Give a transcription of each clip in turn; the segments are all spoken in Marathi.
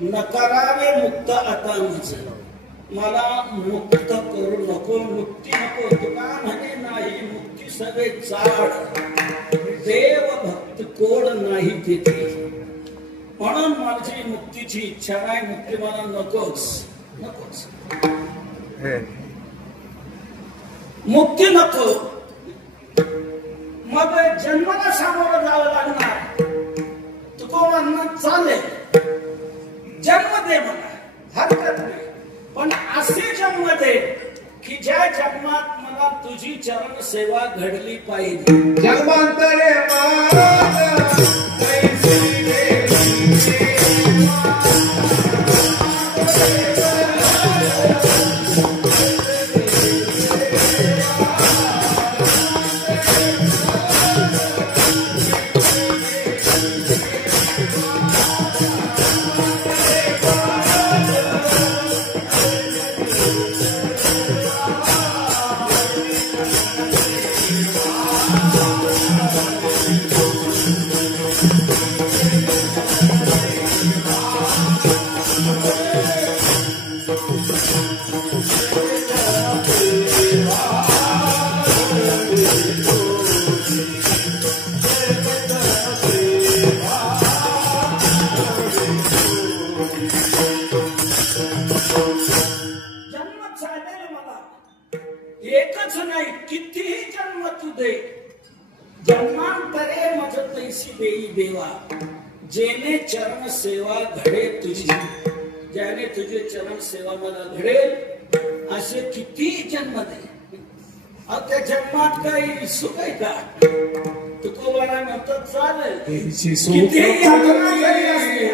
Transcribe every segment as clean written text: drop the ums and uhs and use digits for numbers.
नकारावे मुक्त आता मला मुक्त करू नको, मुक्ती नको. तुका म्हणे नाही मुक्ती सगळे चाड, देव भक्त कोड नाही तिथे. म्हणून माझी मुक्तीची इच्छा नाही, मुक्ती मला नकोच नकोच. मुक्ती नको मग जन्माला सामोरं जावं लागणार. तुको म्हणणं चालेल, जन्म दे मला, हरकत नाही, पण असे जन्म दे की ज्या जन्मात मला तुझी चरण सेवा घडली पाहिजे. जन्मांतरे एकच नाही, कितीही जन्म तू दे, जन्मांतरे मज तैसी देई देवा. जेने चरण सेवा घडे तुझी, ज्याने तुझे चरण सेवा मला घडेल असे कितीही जन्म दे. त्या जन्मात काही सुख आहे का? तुकोबाला म्हणतात चालेल, कितीही यातना जरी असली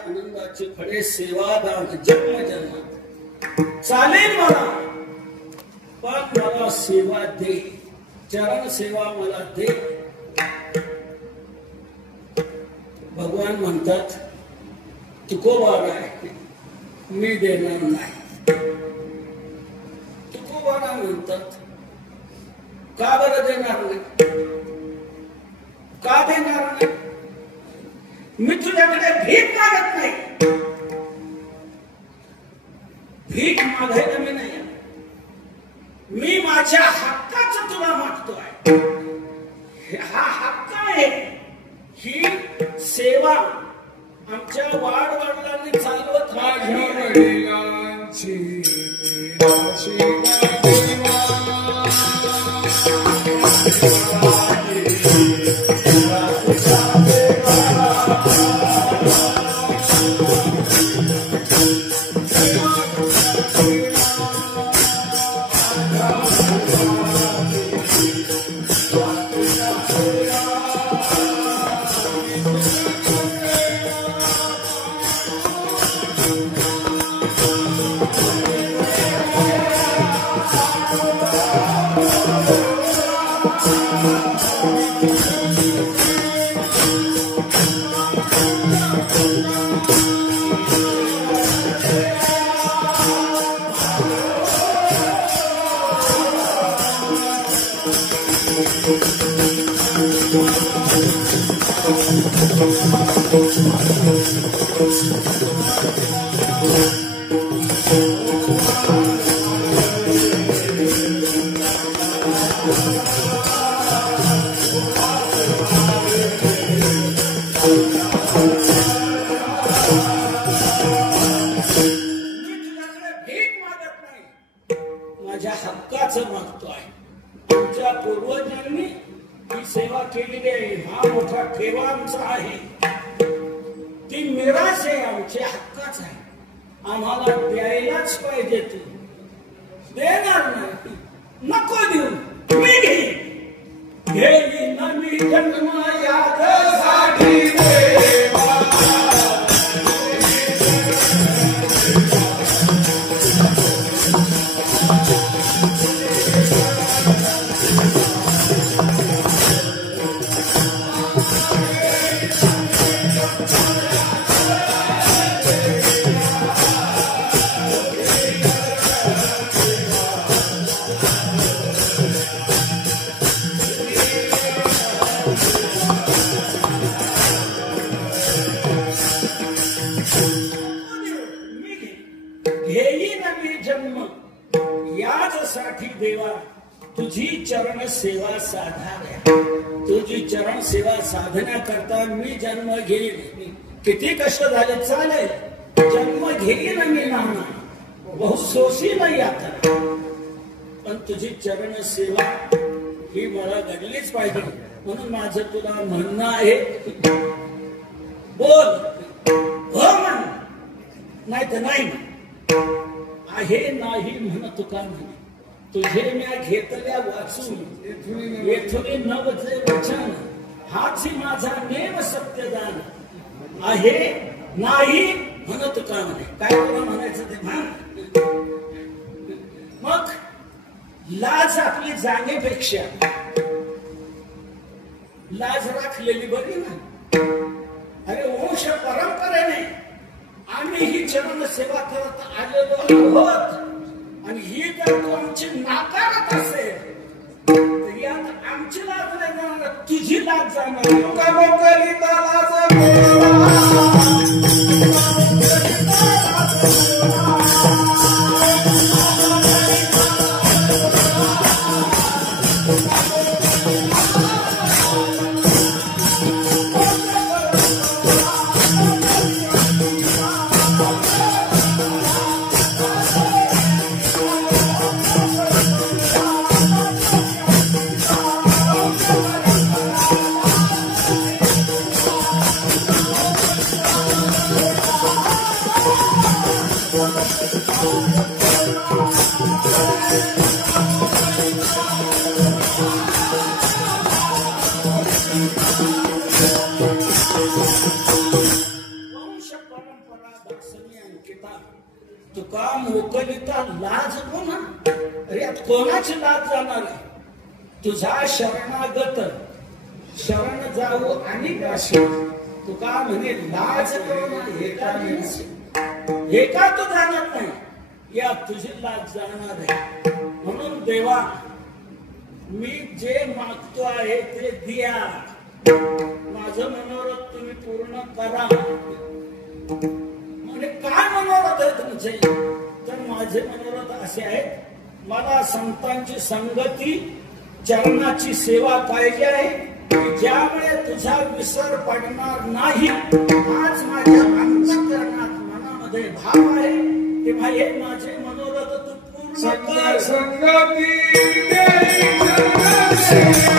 आनंदाचे फळे सेवादान जन्म जन्म चालेल मला, पण मला सेवा दे, चरण सेवा मला दे. भगवान म्हणतात तुकोबा आहे, मी देणार नाही. तुकोबाला म्हणतात का बरं देणार नाही? का देणार नाही? मी तुझ्याकडे भीक मागत नाही, भीक मागायला मी नाही, मी माझ्या हक्काचं तुला मागतोय. हा हक्क आहे. ही सेवा आमच्या वाडवडिलांनी चालवत वडिलांची निराशी देवा माझ्या हक्काचं मागतोय. आमच्या पूर्वजांनी ही सेवा केलेली आहे. हा मोठा ठेवा आमचा आहे. ती मिरास आहे, आमच्या हक्काच आहे. आम्हाला द्यायलाच पाहिजे. तू देणार नाही, नको देऊ, मी घेईन ना मी जन्म यादसाठी देवा. घेईन मी जन्म याचसाठी देवा, तुझी चरण सेवा साधाव्या. तुझी चरण सेवा साधण्याकरता मी जन्म घेईन. किती कष्ट झाले चालेल, जन्म घेईन मी नाना, बहुत सोशी नाही आता. पण तुझी चरण सेवा ही मला घडलीच पाहिजे. म्हणून माझं तुला म्हणणं आहे, बोल हो म्हण, नाही तर नाही. आहे नाही म्हण तुका म्हणे. तुझे म्या घेतल्या वाचून येथुनी नवचे वचन, हाच माझा नेम सत्यदान. आहे नाही म्हण तुका म्हणे. काय तुला म्हणायचं ते म्हण. मग लाज आपली जाणेपेक्षा लाज राखलेली बरी ना. अरे वंश परंपरेने आम्ही ही चरण सेवा करत आलेलो आहोत. आणि ही जर तू आमची नाकारत असेल तर यात आमची लाज नाही जाणार, तुझी लाज जाणार. तुका मोकलिता लाज कोणा. अरे कोणाची लाज जाणार आहे. तुझा शरणागत शरण जाऊ आणि गाशी. तुका म्हणे लाज करून हे का तू जाणार नाही. या तुझी लाज जाणार आहे. म्हणून देवा, मी जे मागतो आहे ते द्या. माझं मनोरथ तुम्ही पूर्ण करा. म्हणजे काय मनोरथ आहे तुमचे. तर माझे मनोरथ असे आहेत, मला संतांची संगती, चरणाची सेवा पाहिजे आहे, ज्यामुळे तुझा विसर पडणार नाही. आज माझ्या अंतःकरणात मनामध्ये मध्ये भाव आहे की भाई हे माझे मनोरथ तू पूर्ण कर. संगती देई चरण सेवा.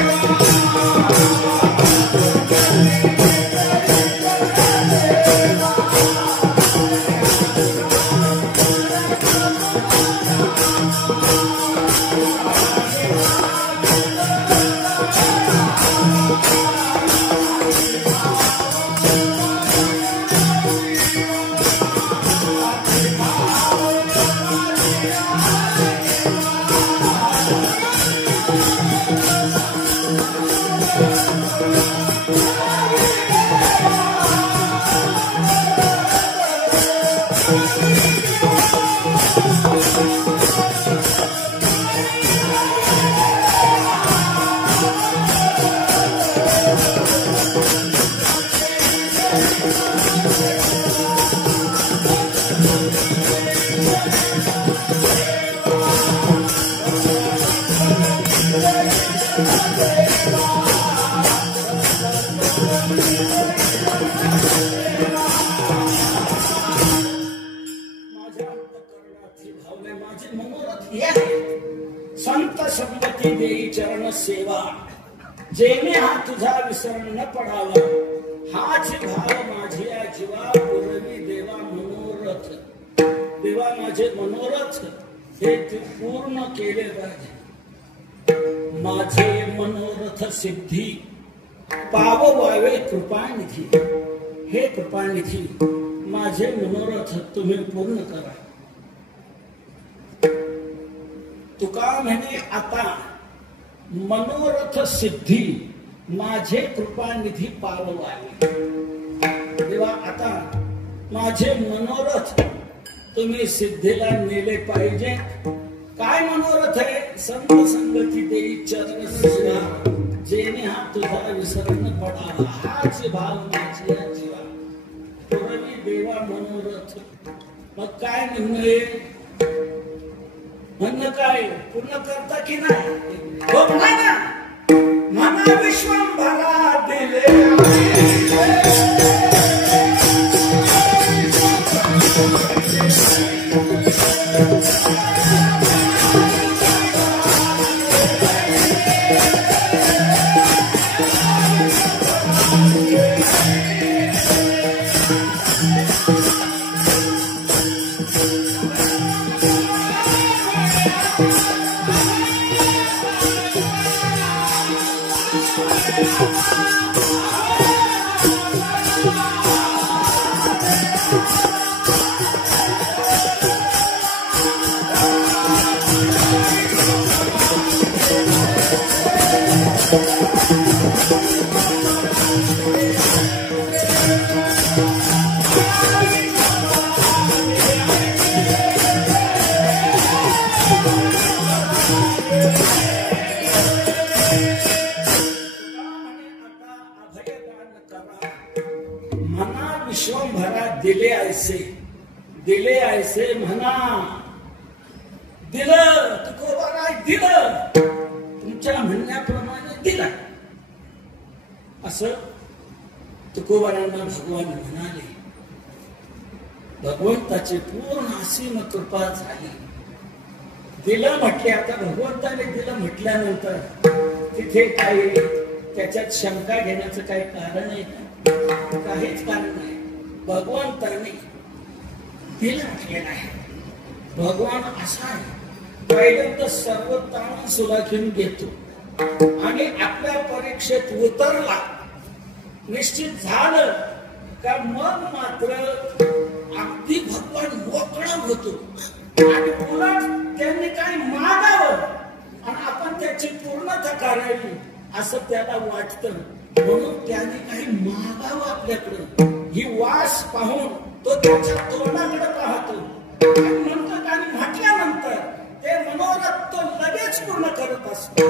संत संगती देई चरण सेवा. जेणे हा तुझा विसरण न पडावा. हाच भाव माझ्या जीवा पुरवी देवा मनोरथ. देवा माझे मनोरथ हे तू पूर्ण केले पाहिजे. माझे मनोरथ सिद्धी पाववावे कृपानिधी. हे कृपानिधी माझे मनोरथ तुम्ही पूर्ण करा. तुका म्हणे आता मनोरथ सिद्धी माझे कृपानिधी पाववावे. तेव्हा आता माझे मनोरथ तुम्ही सिद्धीला नेले पाहिजे. काय मनोरथ आहे? संत संगती देई चरण सेवा. जेणे हा तुझा विसरण पडावा. हाच भाव माझी जीवा पुरवी देवा मनोरथ. मग काय म्हणणं काय पूर्ण करता की नाही? हो म्हणा ना. मना विश्वंभरा दिले विश्वंभरा दिले ऐसे म्हणा. दिलं तुकोबाराय दिलं. तुमच्या म्हणण्याप्रमाणे दिलं असं तुकोबारांना भगवान म्हणाले. भगवंताची पूर्ण असीम कृपा झाली. दिलं म्हटले. आता भगवंताने दिलं म्हटल्यानंतर तिथे काही त्याच्यात शंका घेण्याचं काही कारण आहे का? काहीच कारण नाही. भगवंताने दिलं म्हटलेलं आहे. भगवान असा आहे. पहिल्यांदा सर्व ताण सुलाखून घेतो आणि आपल्या परीक्षेत उतरला निश्चित झालं का मग मात्र अगदी भगवान मोकळा होतो आणि उलट त्यांनी काही मागावं आणि आपण त्याची पूर्णता करावी असं त्याला वाटतं. म्हणून त्याने काही मागावं आपल्याकडं. ही वास पाहून तो त्याच्या तोंडाकडे पाहतो आणि म्हणतो. आणि म्हटल्यानंतर ते मनोरथ तो लगेच पूर्ण करत असतो.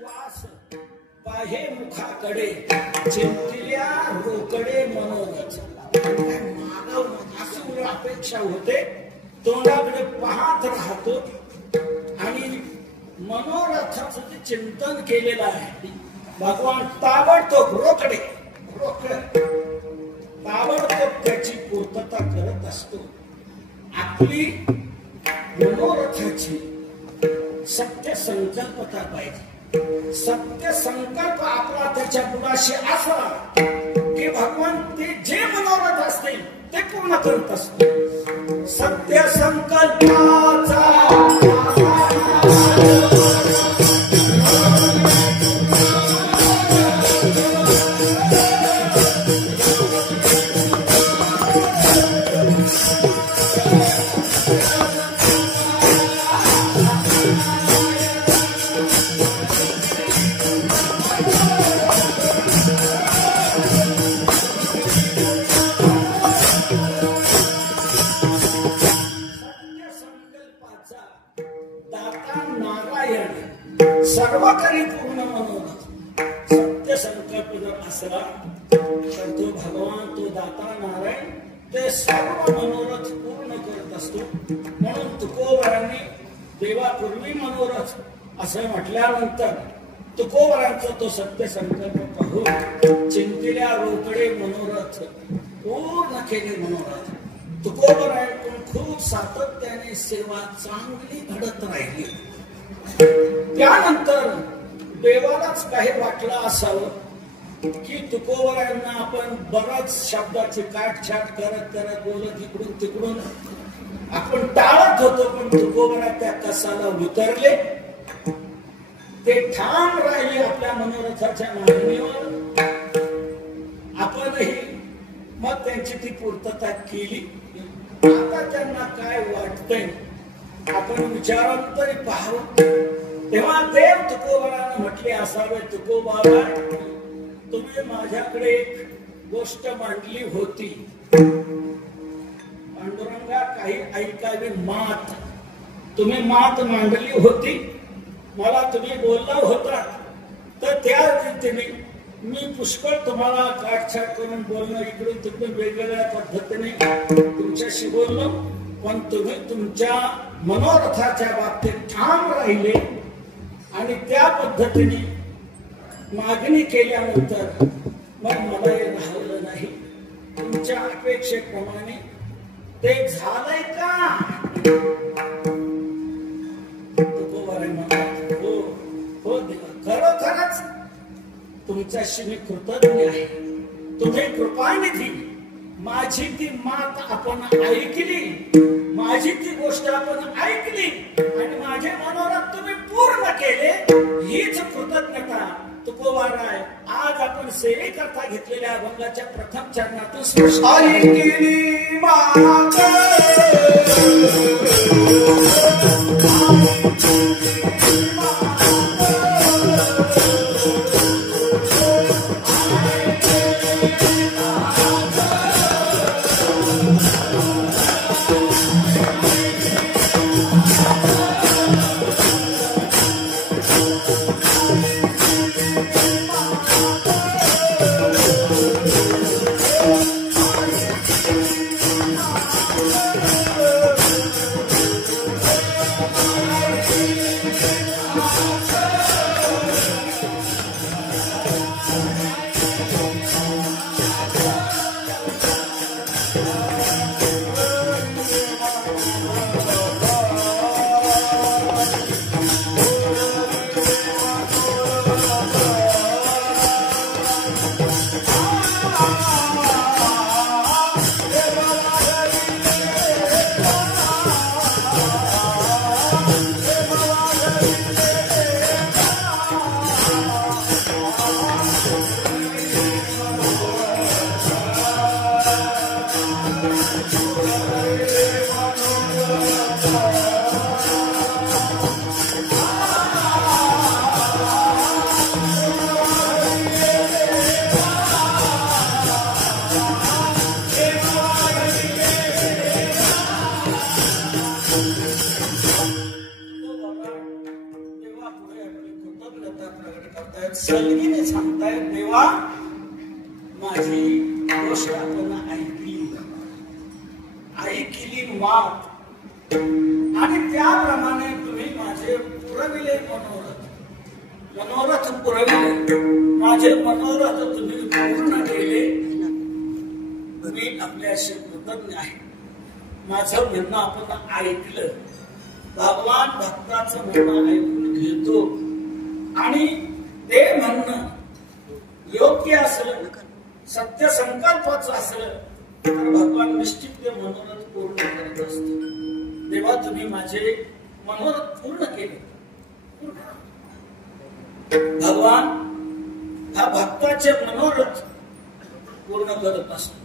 वास पाहे मुखाकडे चिंतिल्या रोकडे मनोरथ. मानव असं अपेक्षा होते, तोंडाकडे पाहत राहतो आणि मनोरथाचं जे चिंतन केलेलं आहे भगवान ताबडतोब रोकडे ताबडतोब त्याची पूर्तता करत असतो. आपली मनोरथाची सत्य संकल्पता पाहिजे. सत्य संकल्प आपला त्याच्या पुढाशी असला की भगवान ते जे मनोरथ असतील ते पूर्ण करत असतो. सत्य संकल्पाचा सर्व करी पूर्ण मनोरथ. सत्य संकल्प जर असला तर तो भगवान, तो दाता नारायण ते सर्व मनोरथ पूर्ण करत असतो. म्हणून तुकोबरांनी देवापूर्वी मनोरथ असं म्हटल्यानंतर तुकोबरांचा तो सत्य संकल्प पाहून चिंतिल्या रोकडे मनोरथ पूर्ण केले. मनोरथ तुकोबरांकडून खूप सातत्याने सेवा चांगली घडत राहिली. त्यानंतर देवालाच काही वाटलं असावं की तुकोबरांना आपण बराच शब्दाची काटछाट करत करत बोलत इकडून तिकडून आपण टाळत होतो, पण तुकोबरा त्या कसाला उतरले. ते ठाम राहिले आपल्या मनोरथाच्या मागणीवर. आपणही मग त्यांची ती पूर्तता केली. आता त्यांना काय वाटतंय आपण विचारून तरी पाहावं. तेव्हा देव तुकोबरानं म्हटले असावे, तुकोबाबा तुम्ही माझ्याकडे एक गोष्ट मांडली होती. पांडुरंगा काही ऐकावी मात. तुम्ही मात मांडली होती, मला तुम्ही बोलला होता, तर त्या रीतीने मी पुष्कळ तुम्हाला काटछाट करून बोलणं इकडून तिकडून वेगवेगळ्या पद्धतीने तुमच्याशी बोललो. पण तुम्ही तुमच्या मनोरथाच्या बाबतीत ठाम राहिले आणि त्या पद्धतीने मागणी केल्यानंतर मग मला हे राहिलं नाही. तुमच्या अपेक्षेप्रमाणे ते झालंय का? तुकोबाराय म्हणतात, हो हो देवा, खरोखरच तुमच्याशी मी कृतज्ञ आहे. तुम्ही कृपानिधी. माझी ती मात आपण ऐकली, माझी ती गोष्ट आपण ऐकली आणि माझे मनोरथ तुम्ही पूर्ण केले. हीच कृतज्ञता तुकोबाराय आज आपण सेवेकरता घेतलेल्या अभंगाच्या प्रथम चरणातून स्पष्ट केली मात. करतायत, सलगीने सांगतायत, देवा माझी गोष्ट आपण ऐकली मात आणि त्याप्रमाणे तुम्ही माझे पुरविले मनोरथ पुरविले, माझे मनोरथ तुम्ही पूर्ण केले. मी आपल्याशी कृतज्ञ आहे. माझं म्हणणं आपण ऐकलं. भगवान भक्ताचं म्हणणं ऐकून घेतो आणि ते म्हणणं योग्य असलं, सत्य संकल्पाचं असलं तर भगवान निश्चित ते मनोरथ पूर्ण करत असतो. तेव्हा तुम्ही माझे मनोरथ पूर्ण केले. भगवान हा भक्ताचे मनोरथ पूर्ण करत असतो.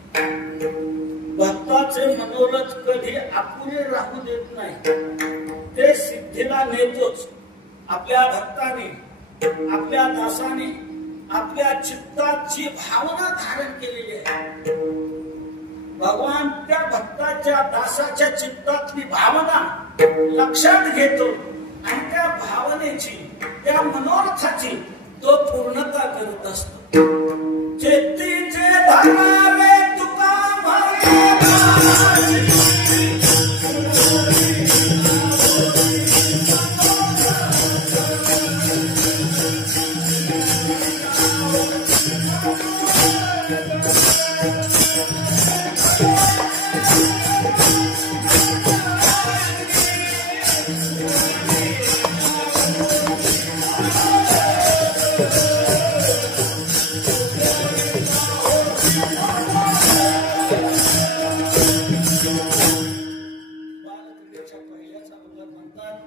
भक्ताचे मनोरथ कधी अपुरे राहू देत नाही, ते सिद्धीला नेतोच. आपल्या भक्ताने, आपल्या दासाने आपल्या चित्तात जी भावना धारण केलेली आहे, भगवान त्या भक्ताच्या दासाच्या चित्तातली भावना लक्षात घेतो आणि त्या भावनेची, त्या मनोरथाची तो पूर्णता करत असतो. चेतीचे धरावे तुका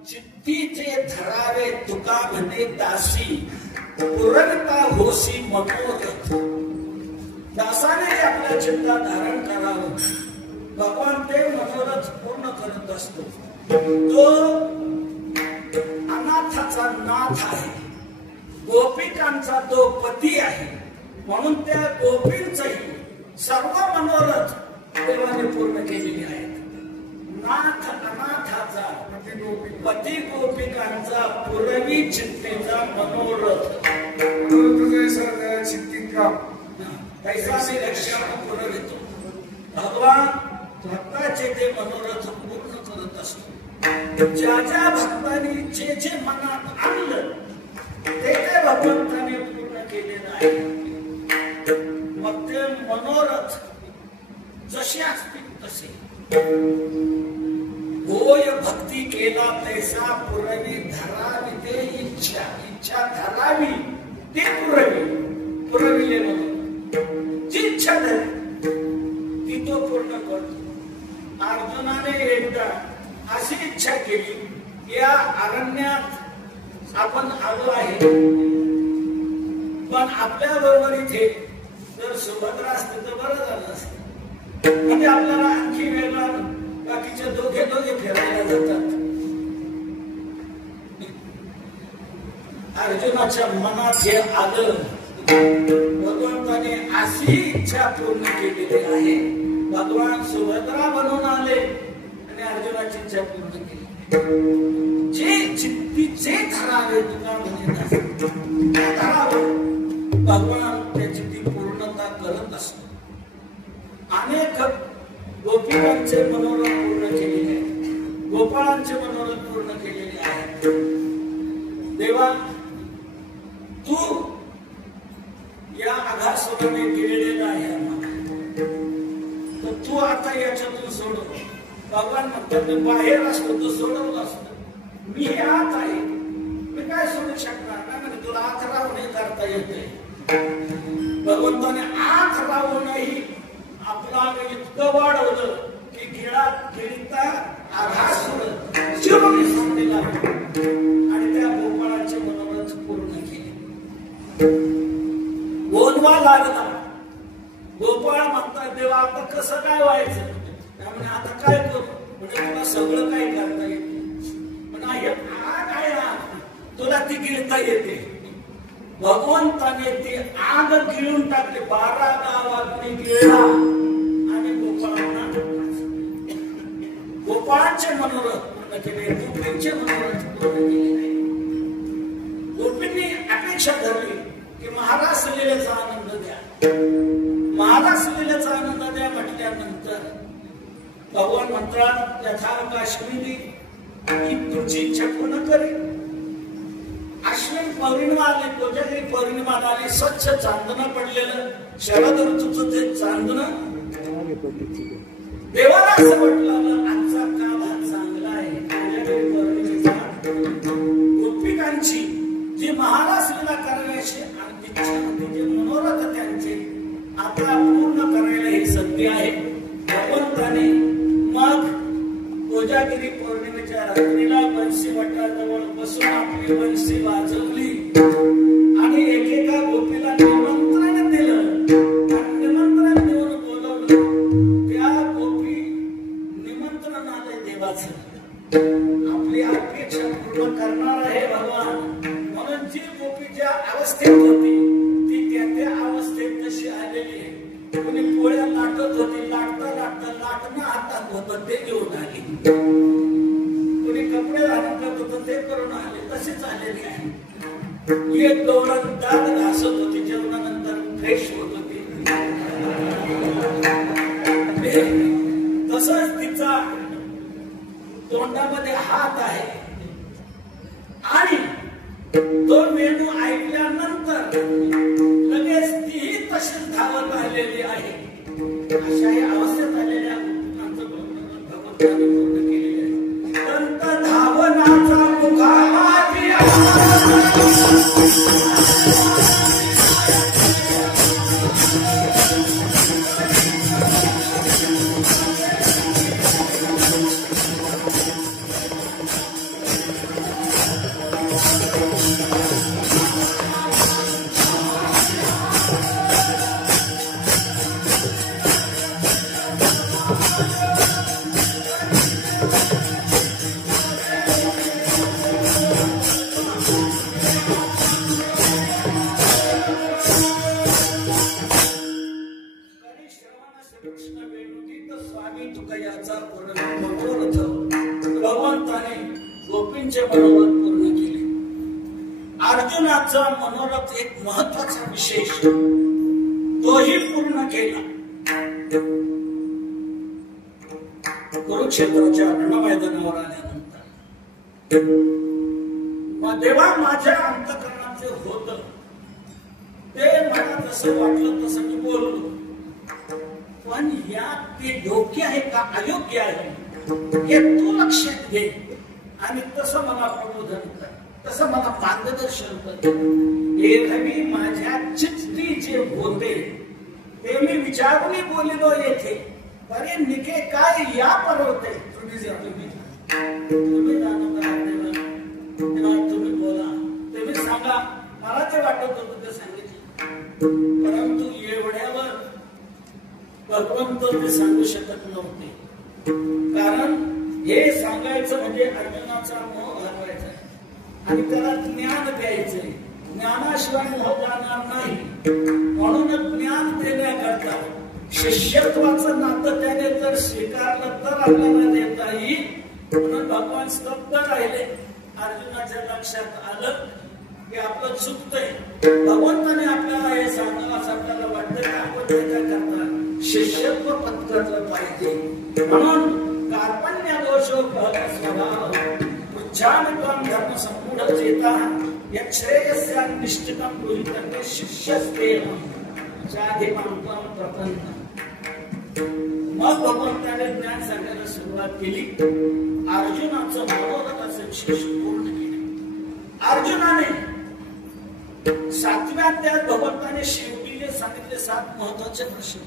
चित्तीचे धरावे तुका म्हणे दासी, पुरविता होसी मनोरथ. दासाने आपल्या चित्तात धारण करावं, भगवान ते मनोरथ पूर्ण करत असतो. तो अनाथाचा नाथ आहे, गोपिकांचा तो पती आहे, म्हणून त्या गोपींचही सर्व मनोरथ देवाने पूर्ण केलेली आहेत. नाथ अनाथाचा, पती गोपिकांचा, पुरवी चित्तेचा मनोरथ कैसाने लक्ष्य पुरवितो. भगवान भक्ताचे ते मनोरथ पूर्ण करत असतो. ज्या ज्या भक्तांनी जे जे मनात आणलं ते ते भगवंताने पूर्ण केलेलं आहे. मग ते मनोरथ जसे असतील तसे. होय भक्ती केला तैसा पुरवी धरावी ते इच्छा, इच्छा धरावी ते पुरविले म्हणून जी इच्छा धरली ती तो पूर्ण करतो. अर्जुनाने एकदा अशी इच्छा केली, या अरण्यात आपण आलो आहे, पण आपल्या बरोबर इथे जर सुभद्रा असते तर बरं झालं असतं. म्हणजे आपल्याला आणखी वेगळा, बाकीचे दोघे फिरायला जातात. अर्जुनाच्या मनात हे आलं, भगवंताने अशी इच्छा पूर्ण केलेली आहे. भगवान सुभद्रा बनून आले आणि अर्जुनाची इच्छा पूर्ण केली. जे चित्तीचे धरावे तुका म्हणे धरावं, भगवान त्याची ती पूर्णता करत असतो. अनेक गोपिकांचे मनोरथ पूर्ण केलेले आहेत, गोपाळांचे मनोरथ पूर्ण केलेले आहेत. देवा तू या आघासुराने केलेला आहे आम्हाला, तर तू आता याच्यातून सोडव. भगवान म्हणतात मी बाहेर असतो तो सोडवलं असतं, मी हे आत आहे, मी काय सोडू शकणार नाही. म्हणजे तुला आत राहून हे करता येते. भगवंताने आत राहूनही आपला इतकं वाढवलं की गिळीता आघासुर चिरून सोडलेला आणि त्या गोपाळाचे मनोरथ पूर्ण केले. बोलवा लागला. गोपाळ म्हणतात देवा आता कसं काय व्हायचं, त्यामुळे आता काय करू. म्हणजे तुला सगळं काय करता येते, म्हणजे काय तुला ती गिळता येते. भगवंताने ती आग गिळून टाकली. 12 गावात गिळला आणि गोपाळांचे मनोरथ पूर्ण केले, गोपींचे मनोरथ पूर्ण केले. गोपींनी इच्छा धरली की महारास लीलेचा आनंद द्या. महारास लीलेचा आनंद द्या म्हटल्यानंतर भगवान म्हणतात यथावकाशमिनी की तुमची इच्छा पूर्ण करेल. अश्विन पौर्णिमा आली, कोजागिरी पौर्णिमा आली, स्वच्छ चांदणं पडलेलं शरद ऋतूचं ते चांदणं. देवाला असं म्हटलं आजचा काळ हा चांगला आहे. कोजागिरी पौर्णिमेचा गोपिकांची जी महारास लीला करण्याची आणि इच्छा होती, जे मनोरथ त्यांचे आता पूर्ण करायला ही संधी आहे. भगवंताने मग कोजागिरी पौर्णिमेच्या रात्रीला बन्सी मठाजवळ बसून आपली बन्सी वाजवली आणि एकेका गोपीला निमंत्रण दिलं. निमंत्रण देऊन बोलवलं. त्या गोपी निमंत्रण आलंय देवाचं, आपली अपेक्षा पूर्ण करणार आहे भगवान. म्हणून जी गोपी ज्या अवस्थेत होती ती त्या अवस्थेत तशी आलेली आहे. कोणी पोळ्या लाटत होती, लाटता लाटता लाटणं हातात होतं ते घेऊन आली. कोणी कपडे घालून करत होतं ते करून आले, तसेच आलेली आहे. एक दोन दात घासत होती, जेवणानंतर फ्रेश होत होती. तसंच तिचा तोंडामध्ये हात आहे आणि तो मेनू ऐकल्यानंतर लगेच तीही तशीच धावत आलेली आहे. अशा या अवस्थेत आलेल्या भगवंताने पूर्ण केलेली आहे. दंत धावनाचा मुखामाजी भगवंताने गोपींचे मनोरथ पूर्ण केले. अर्जुनाचा मनोरथ एक महत्वाचा विशेष तोही पूर्ण केला. कुरुक्षेत्राच्या रणमैदानावर आल्यानंतर देवा माझ्या अंतःकरणात जे होत ते मला जसं वाटलं तसं मी बोललो, पण यात ते योग्य आहे का अयोग्य आहे हे तू लक्षात घे आणि तसं मला प्रबोधन कर, तसं मला मार्गदर्शन कर. एरवी माझ्या चित्ती जे होते ते मी विचारून बोलिलो येथे. बरे निके काय या परवते तुम्ही जाणून तेव्हा तुम्ही बोला, तुम्ही सांगा. मला ते वाटत होतं ते सांगितलं, परंतु एवढ्यावर भगवंत ते सांगू शकत नव्हते. कारण हे सांगायचं म्हणजे अर्जुनाचा मोह घालवायचा आहे आणि त्याला ज्ञान द्यायचंय. ज्ञानाशिवाय मोह जाणार नाही. म्हणून ज्ञान देण्याकरता शिष्यत्वाचं नातं त्याने जर स्वीकारलं तर आपल्याला देता येईल. म्हणून भगवान स्तब्ध राहिले. अर्जुनाच्या लक्षात आलं की आपलं चुकतंय. भगवंताने आपल्याला हे सांगावं असं आपल्याला वाटतं की आपण त्याच्याकरता शिष्यत्व पत्करलं पाहिजे. म्हणून कार्पण्य दोषो स्वभाव पृच्छामित्वं धर्म संपूढ चेता यच्छ्रेयस्या निष्ठितं गृहीतं शिष्यस्तेन चाधिमांत्वं प्रपन्नं. मग भगवंताने ज्ञान सांगायला सुरुवात केली. अर्जुनाचं मनोरथाचं विशेष पूर्ण केले. अर्जुनाने 7व्या अध्यायात भगवंताने शेवटी जे सांगितले 7 महत्वाचे प्रश्न,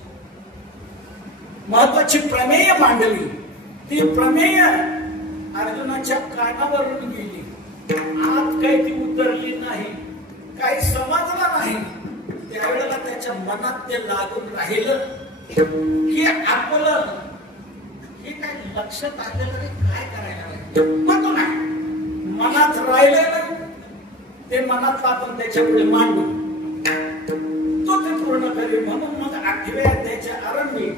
महत्वाची प्रमेय मांडली. ती प्रमेय अर्जुनाच्या कानावरून गेली. आत काही ती उतरली नाही, काही समजलं नाही. त्यावेळेला त्याच्या मनात ते लागून राहिलं की आपलं हे काय लक्षात आलेलं नाही, काय करायला म्हणतो नाही. मनात राहिलेलं ते मनात आपण त्याच्या पुढे मांडू, तो ते पूर्ण करेल. म्हणून मग 8व्या अध्यायाच्या आरंभी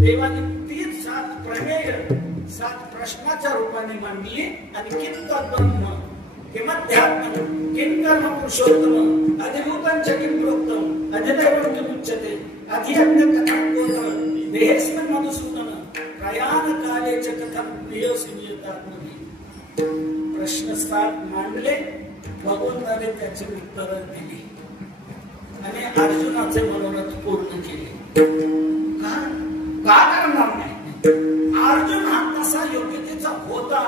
देवाने 7 प्रमेय 7 प्रश्नाच्या रूपाने मांडली. आणि किंवा ब्रह्म किंवा ध्यात्म किं कर्म पुरुषोत्तम अधिभूतं च किं प्रोक्तम अधिदैवं किं उच्यते अधियज्ञ कथं गोत्र देहेस्मिन् मधुसूदन प्रयाण काले च कथं प्रियोऽसि नियतात्मनि. प्रश्न 7 मांडले, भगवंताने त्याचे उत्तर दिली आणि अर्जुनाचे मनोरथ पूर्ण केले. का करणार नाही? अर्जुन हा तसा योग्यतेचा होता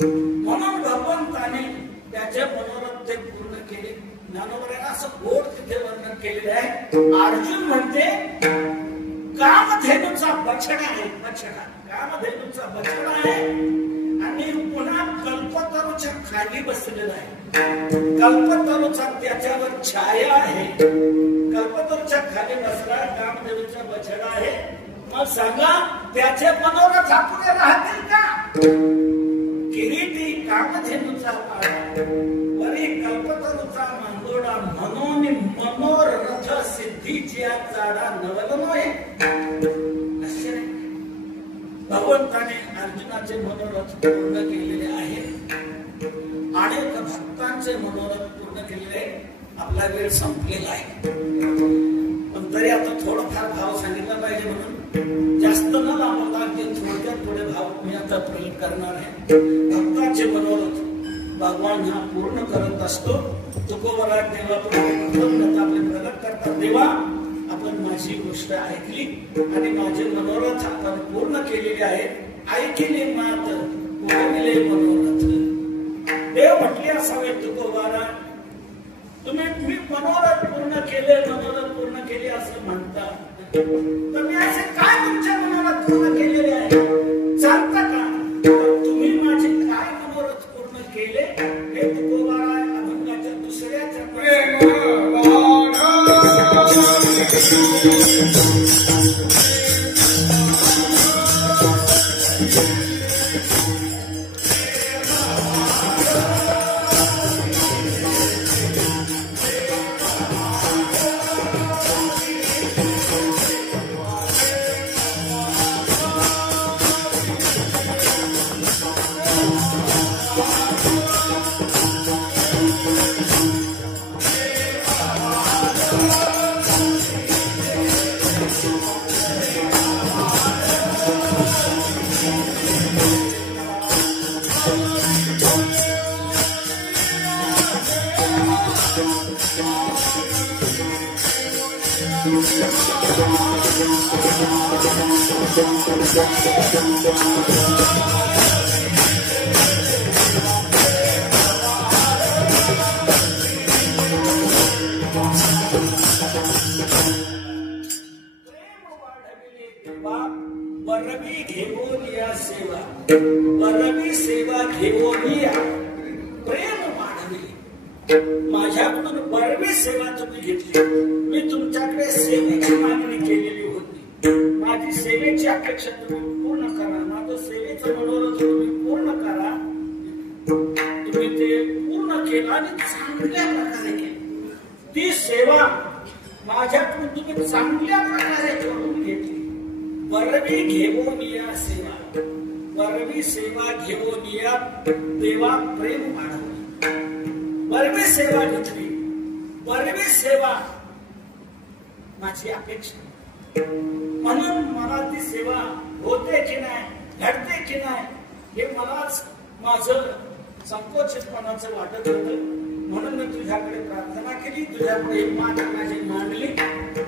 म्हणून भगवंताने त्याचे मनोरथ ते पूर्ण केले. ज्ञानोबराने असं गोड तिथे वर्णन केलेलं आहे. अर्जुन म्हणते कामधेनूचा बछडा आहे, बछडा कामधेनूचा बछडा आहे आणि पुन्हा कल्पतरूच्या खाली बसलेला आहे. कल्पतरूचा त्याच्यावर छाया आहे. कल्पतरूच्या खाली बसला कामधेनूचा बछडा आहे. मग सांगा त्याचे मनोरथ पुढे राहतील का? किरीटी कामधेनूचा पाडा वरी कल्पतरूचा मांगोडा म्हणून मनोरथ सिद्धीची चाडा नवलमोय. भगवंताने अर्जुनाचे मनोरथ पूर्ण केलेले आहेत. अनेक भक्तांचे मनोरथ पूर्ण केलेले आहे. आपला वेळ संपलेला आहे पण तरी आता थोडंफार भाव सांगितला पाहिजे म्हणून जास्त न लांबवता अगदी थोडक्यात थोडे भाव मी आता प्रकट करणार आहे. भक्तांचे मनोरथ भगवान हा पूर्ण करत असतो. तुकोबरा देवा आपले प्रकट करतात. देवा आपण माझी गोष्ट ऐकली आणि माझे मनोरथ आपण पूर्ण केलेले आहेत. ऐकले मात पुरविले मनोरथ. देव म्हटले असावे तुकोबारा तुम्ही मी मनोरथ पूर्ण केले, मनोरथ पूर्ण केले असं म्हणता. तर मी असे काय तुमच्या मनोरथ पूर्ण केलेले आहे सांगता का? तुम्ही माझे काय मनोरथ पूर्ण केले हे तुकोबारा अभंगाच्या दुसऱ्या परवी घेऊन या सेवा, परवी सेवा घेऊन या प्रेम वाढविले. माझ्याकडून परवी सेवा तुम्ही घेतली. मी तुमच्याकडे सेवेची मागणी केलेली होती. माझी सेवेची अपेक्षा तुम्ही पूर्ण करा. माझं सेवेचं मनोरथ तुम्ही पूर्ण करा. तुम्ही ते पूर्ण केलं आणि चांगल्या प्रकारे केलं. ती सेवा माझ्याकडून तुम्ही चांगल्या प्रकारे करून घेतली. परवी घेऊन या सेवा, परवी सेवा घेऊन या देवा प्रेम वाढवले. परवी सेवा घेतली, परवी सेवा माझी अपेक्षा म्हणून मला ती सेवा होते की नाही, घडते की नाही हे मलाच माझं संकोचितपणाचं वाटत होतं. म्हणून मी तुझ्याकडे प्रार्थना केली, तुझ्याकडे माझी मांडली.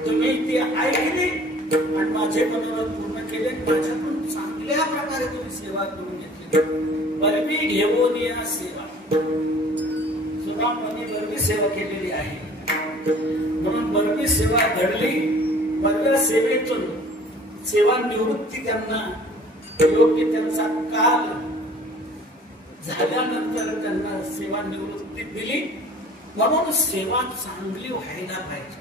तुम्ही ती ऐकली आणि माझे मनोरथ पूर्ण केले. माझ्याकडून चांगल्या प्रकारे तुम्ही सेवा करून घेतली. परवी घेऊन या सेवा. सुदामाने बरवी सेवा केलेली आहे म्हणून बरवी सेवा घडली. बरव्या सेवेतून सेवा निवृत्ती त्यांना योग्य त्यांचा काल झाल्यानंतर त्यांना सेवा निवृत्ती दिली. म्हणून सेवा चांगली व्हायला पाहिजे.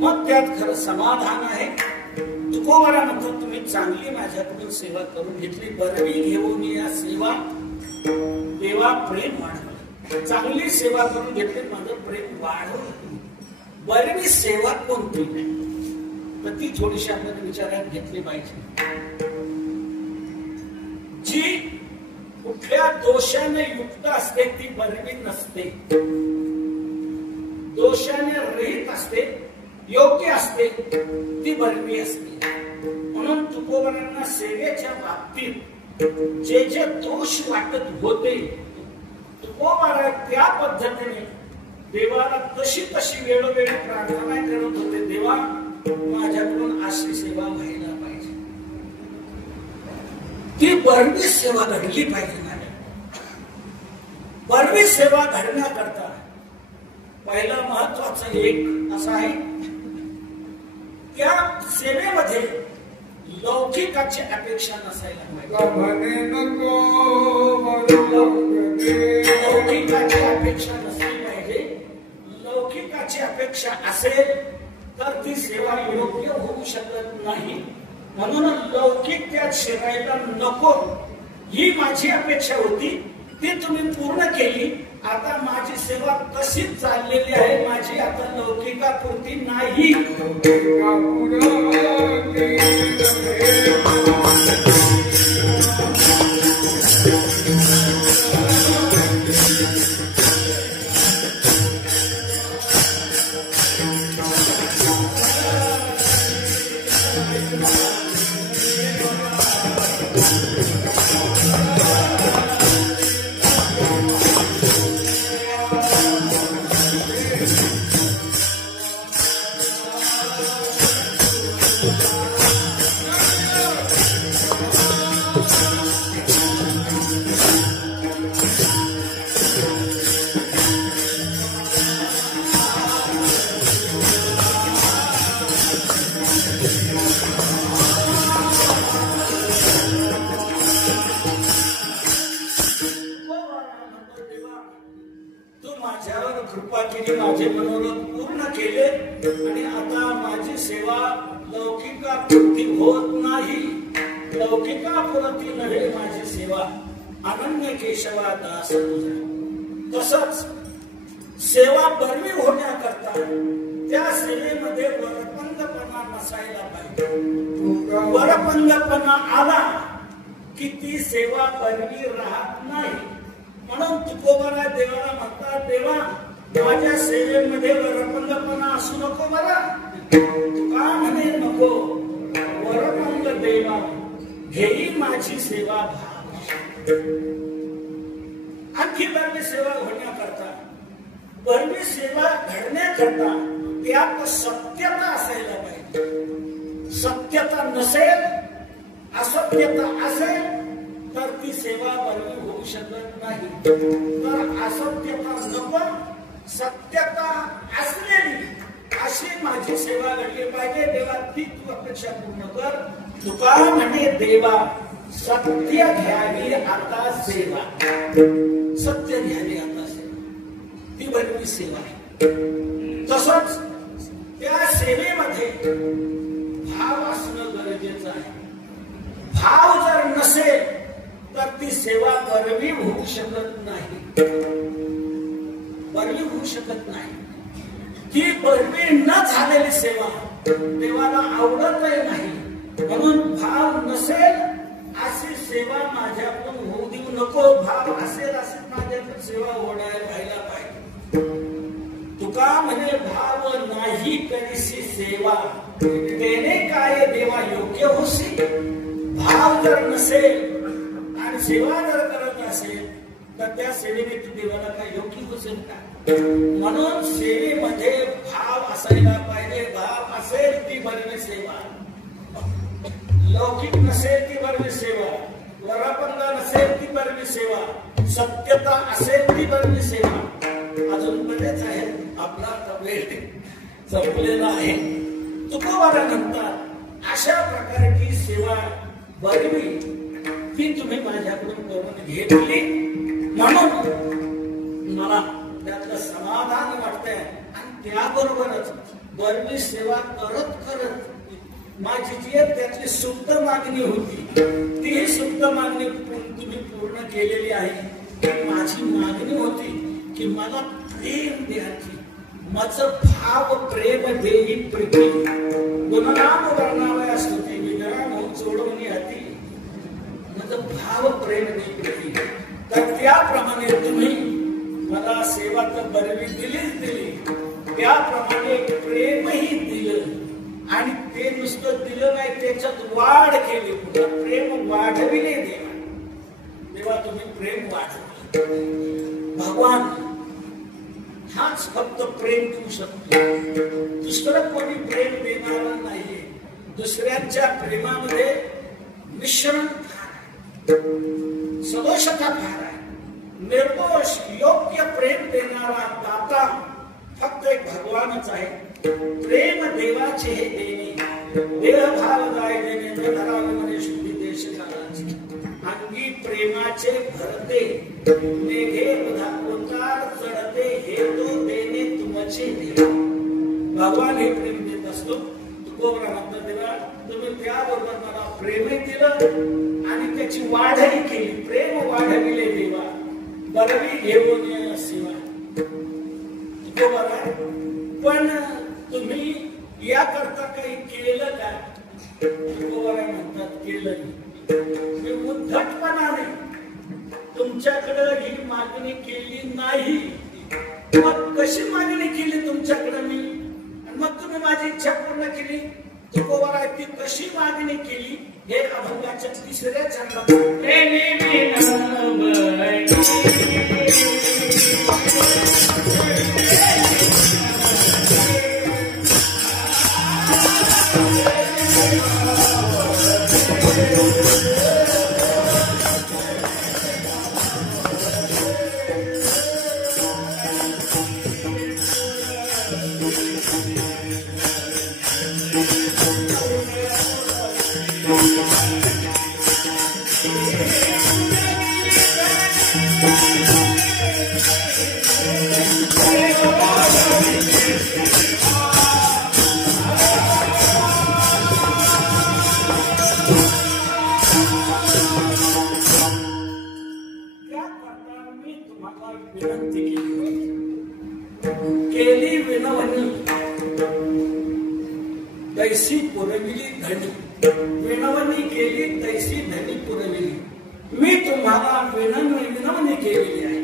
मग त्यात खरं समाधान आहे. तुकोबारा म्हणतो तुम्ही चांगली माझ्याकडून सेवा करून घेतली. बरवी घेऊन या सेवा देवा प्रेम वाढवलं. चांगली सेवा करून घेतली, माझं प्रेम वाढवलं. बरवी सेवा कोणती नाही तर ती थोडीशी आपल्याला विचारात घेतली पाहिजे. जी कुठल्या दोषाने युक्त असते ती बरवी नसते, दोषाने रहित असते, योग्य असते ती बरवी असते. म्हणून तुकोबांना सेवेच्या बाबतीत जे जे दोष वाटत होते तुकोबारा त्या पद्धतीने देवाला तशी तशी वेळोवेळी प्रार्थना करत होते, देवा माझ्याकडून अशी सेवा व्हायला पाहिजे, ती बरवी सेवा घडली पाहिजे. बरवी सेवा घडण्याकरता पहिला महत्वाचं एक असं आहे, त्या सेवेमध्ये लौकिकाची अपेक्षा नसायला पाहिजे. लौकिकाची अपेक्षा नसली पाहिजे. लौकिकाची अपेक्षा असेल तर ती सेवा योग्य होऊ शकत नाही. म्हणून लौकिक त्यात शिरायला नको ही माझी अपेक्षा होती, ती तुम्ही पूर्ण केली. आता माझी सेवा तशीच चाललेली आहे, माझी आता लौकिकापुरती नाही. कृपा केली, माझे मनोरथ पूर्ण केले आणि आता माझी सेवा लौकिकापुरती होत नाही. लौकिकापुरती नव्हे माझी सेवा, अनन्य केशवा दास तुझा. तसंच सेवा बरवी होण्याकरता त्या सेवेमध्ये वरपंगपणा नसायला पाहिजे. वरपंगपणा आला की ती सेवा बरवी राहत नाही. म्हणून तुकोबारा देवाला म्हणतात, देवा माझ्या सेवेमध्ये वरपंगपणा असू नको मला. तुका म्हणे नको वरपंग देवा घेई माझी सेवा भाव. आणखी बरवी सेवा होण्याकरता, बरवी सेवा घडण्याकरता त्यात सत्यता असायला पाहिजे. सत्यता नसेल, असत्यता असेल तर ती सेवा बरवी होऊ शकत नाही. तर असत्यता नको, सत्यता असलेली अशी माझी सेवा घडली पाहिजे. देवा ती तू अपेक्षा पूर्ण कर. तुका म्हणे देवा सत्य घ्यावी आता सेवा. सत्य घ्यावी आता सेवा, ती बरवी सेवा आहे. तसंच त्या सेवेमध्ये भाव असणं गरजेचं आहे. भाव जर नसेल तर ती सेवा बरवी होऊ शकत नाही. बरवी होऊ शकत नाही. ती बरवी न झालेली सेवा देवाला आवडतही नाही. म्हणून भाव नसेल अशी सेवा माझ्याकडून होऊ देऊ नको. भाव असेल अशी माझ्याकडून सेवा व्हायला पाहिजे. तुका म्हणे भाव नाही करीसी सेवा, तेने काय देवा योग्य होशी. भाव जर नसेल आणि सेवा जर करत असेल तर त्या सेवेने तू देवाला काय योग्य होशील का? म्हणून सेवेमध्ये भाव असायला पाहिजे. भाव असेल ती बरवी सेवा, लौकिक नसेल ती बरवी सेवा, वरपंग नसेल ती बरवी सेवा, सत्यता असेल ती बरवी सेवा. अजून बरेच आहे, आपला वेळ संपलेला आहे. तुकोबारा म्हणतात अशा प्रकारची सेवा बरवी ती तुम्ही माझ्याकडून करून घेतली म्हणून मला त्यातलं समाधान वाटतंय. आणि त्याबरोबरच बरवी सेवा करत करत माझी जी त्यातली सुप्त मागणी होती ती सुप्त मागणी तुम्ही पूर्ण केलेली आहे. माझी मागणी होती की मला प्रेम द्यायची, माझं भाव प्रेम देई प्रीती गुणनाम वर्णावया स्तुती विग्रह सोडवणी हाती. माझं भाव प्रेम देई प्रीती बरवी दिलीच दिली, त्याप्रमाणे प्रेमही दिलं. आणि ते नुसतं दिलं नाही, त्याच्यात वाढ केली. प्रेम वाढविले देवा. तेव्हा तुम्ही प्रेम वाढवलं. भगवान हाच फक्त प्रेम देऊ शकतो. दुसरं कोणी प्रेम देणारा नाहीये. दुसऱ्यांच्या प्रेमामध्ये मिश्रण फार आहे, सदोषता फार आहे. निर्दोष योग्य प्रेम देणारा दाता फक्त एक भगवानच आहे. प्रेम देवाचे हे देणे, देह भाव जाय देणे, न धरावे म्हणे शुद्धी देश काळाची. अंगी प्रेमाचे भरते, मेघे उतार चढते, हे तो देणे तुमचे देवा. भगवान हे प्रेम देत असतो. तुकोबरा म्हणतात देवा, तुम्ही त्याबरोबर मला प्रेमही दिलं आणि त्याची वाढही केली. प्रेम वाढविले देवा, बरवी घेऊन या सेवा. तुकोबरा, पण तुम्ही याकरता काही केलं का? तुकोबरा म्हणतात केलं. मी उद्धटपणाने तुमच्याकडे ही मागणी केली नाही. मग कशी मागणी केली तुमच्याकडे मी? मग तुम्ही माझी इच्छा पूर्ण केली. तुकोबरा ती कशी मागणी केली हे अभंगाच्या 3ऱ्या चरणात विनंती केली. विनवणी तैसी पुरविली धनी. विनवणी केली तैसी धनी पुरविली. मी तुम्हाला विनवणी केलेली आहे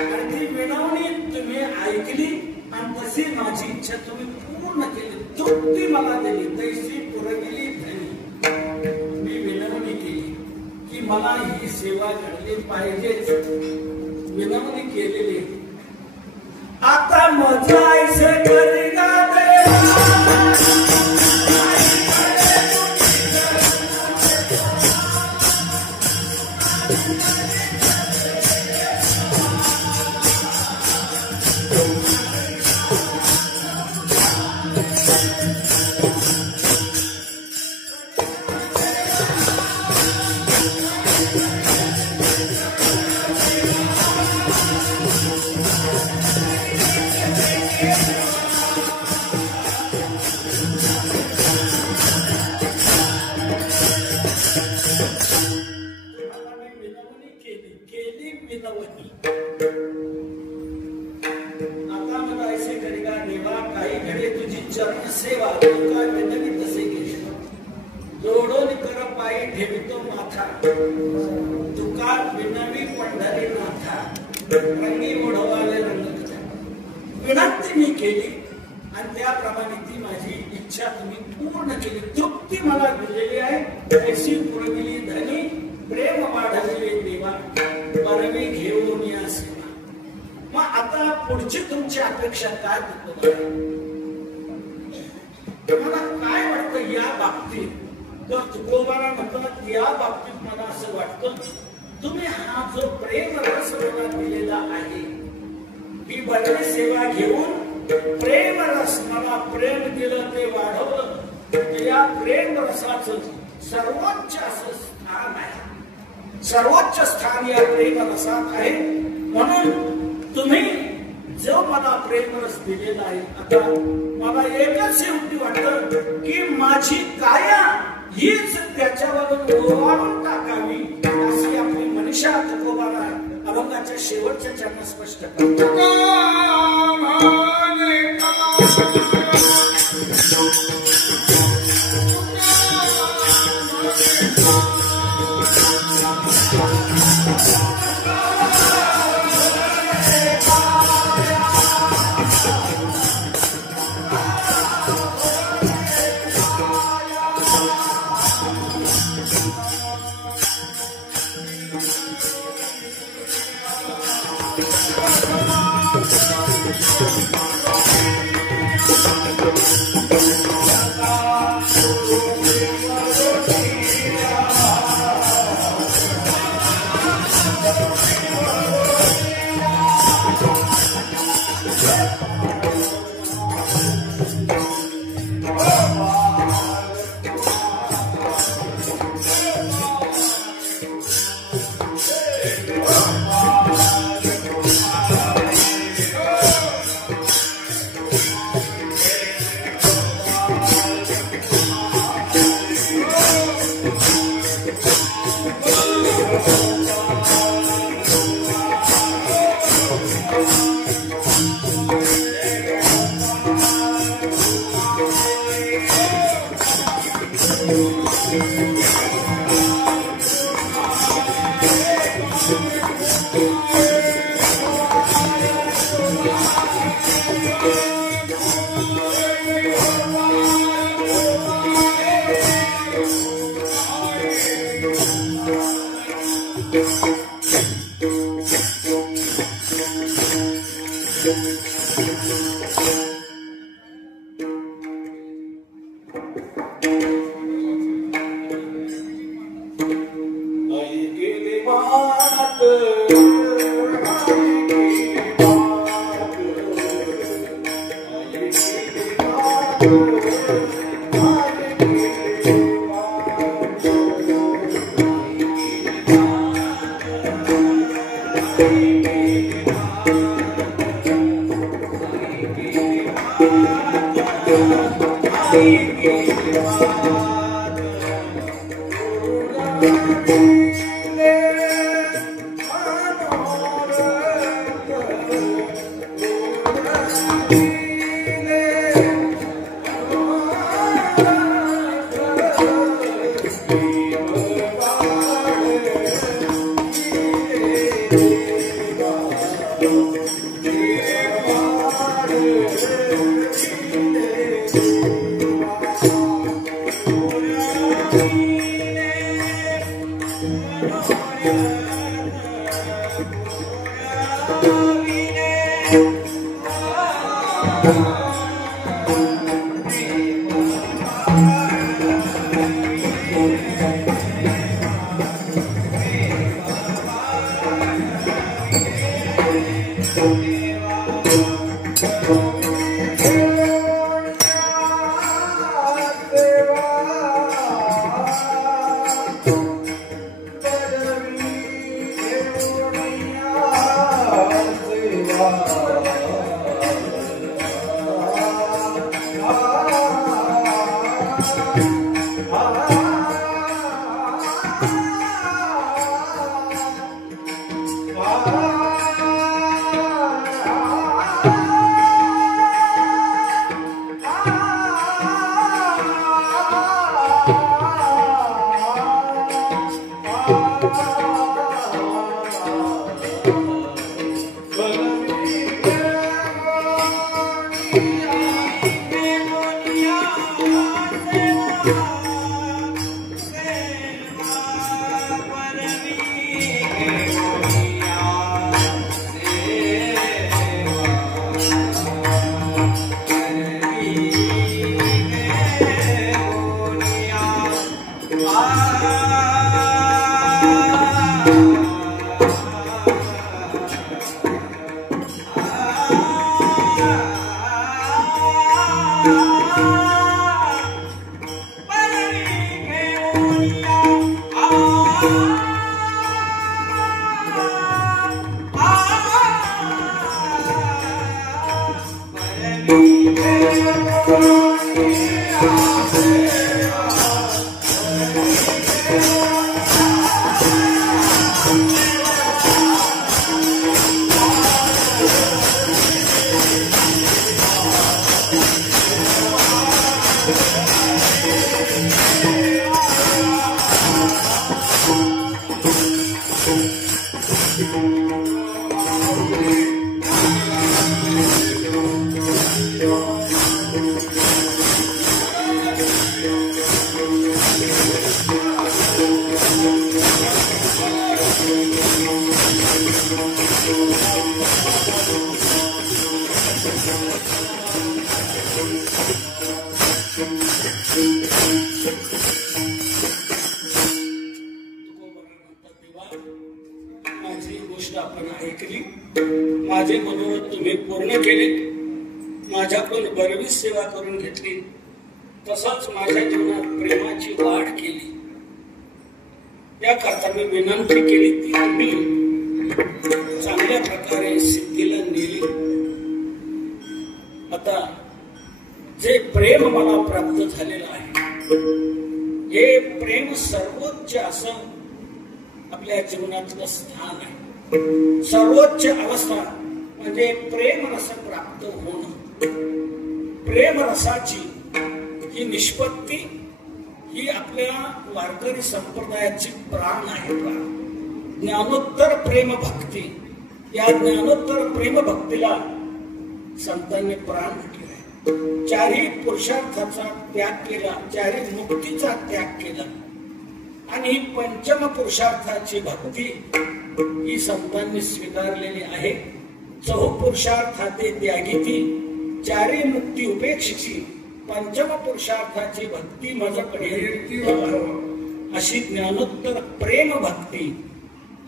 आणि ती विनवणी तुम्ही ऐकली आणि तशी माझी इच्छा तुम्ही पूर्ण केली. तृप्ती मला दिली. तैसी पुरविली धनी. मी विनवणी केली की मला ही सेवा घडली पाहिजेच. विनवणी केलेली. आता मजा ऐसे करी ना सेवा तुका विनवी तसे केली. जोडून कर पायी ठेवितो माथा. तुका विनवी पंढरी नाथा. रंगी ओढवाले रंग. विनंती मी केली आणि त्याप्रमाणे ती माझी इच्छा तुम्ही पूर्ण केली. तृप्ती मला दिलेली आहे. तैसी पुरविली धनी. प्रेम वाढविले देवा. बरवी घेऊन या सेवा. मग आता पुढची तुमची अपेक्षा काय? मला काय वाटतं या बाबतीत? तर तुकोबारा म्हणतात या बाबतीत मला असं वाटतं तुम्ही हा जो प्रेम रस मला दिलेला आहे, ही बरवी सेवा घेऊन प्रेम रस मला प्रेम दिलं, ते वाढवलं. या प्रेम रसाचं सर्वोच्च असं स्थान आहे. सर्वोच्च स्थान या प्रेम रसात आहे. म्हणून तुम्ही जो मला प्रेमरस दिलेला आहे, आता मला एकच शेवटी वाटतं की माझी काया हीच त्याच्यावरून ओवाळून टाकावी, अशी आपली मनीषा तुकोबारा अभंगाच्या शेवटच्या चरणात स्पष्ट करतो. माझी गोष्ट आपण ऐकली, माझे मनोरथ तुम्ही पूर्ण केले, माझ्याकडून बरवीच सेवा करून घेतली, तसाच माझ्या जीवनात प्रेमाची वाढ केली. याकरता मी विनंती केली, ती मी चांगल्या प्रकारे सिद्धीला नेली. आता जे प्रेम मला प्राप्त झालेलं आहे, हे प्रेम सर्वोच्च असं आपल्या जीवनातलं स्थान आहे. सर्वोच्च अवस्था म्हणजे प्रेमरस प्राप्त होणं. प्रेमरसाची ही निष्पत्ती ही आपल्या वारकरी संप्रदायाची प्राण आहे. ज्ञानोत्तर प्रेम भक्ती, या ज्ञानोत्तर प्रेम भक्तीला संतांनी प्राण म्हटले. चारही पुरुषार्थाचा त्याग केला, चारही मुक्तीचा त्याग केला आणि पंचम पुरुषार्थाची भक्ती ही संतांनी स्वीकारलेली आहे. चहुपुरुषार्थाते त्यागिती, चारही मुक्ती उपेक्षिची, पंचम पुरुषार्थाची भक्ती माझ्याकडे अशी ज्ञानोत्तर प्रेम भक्ती.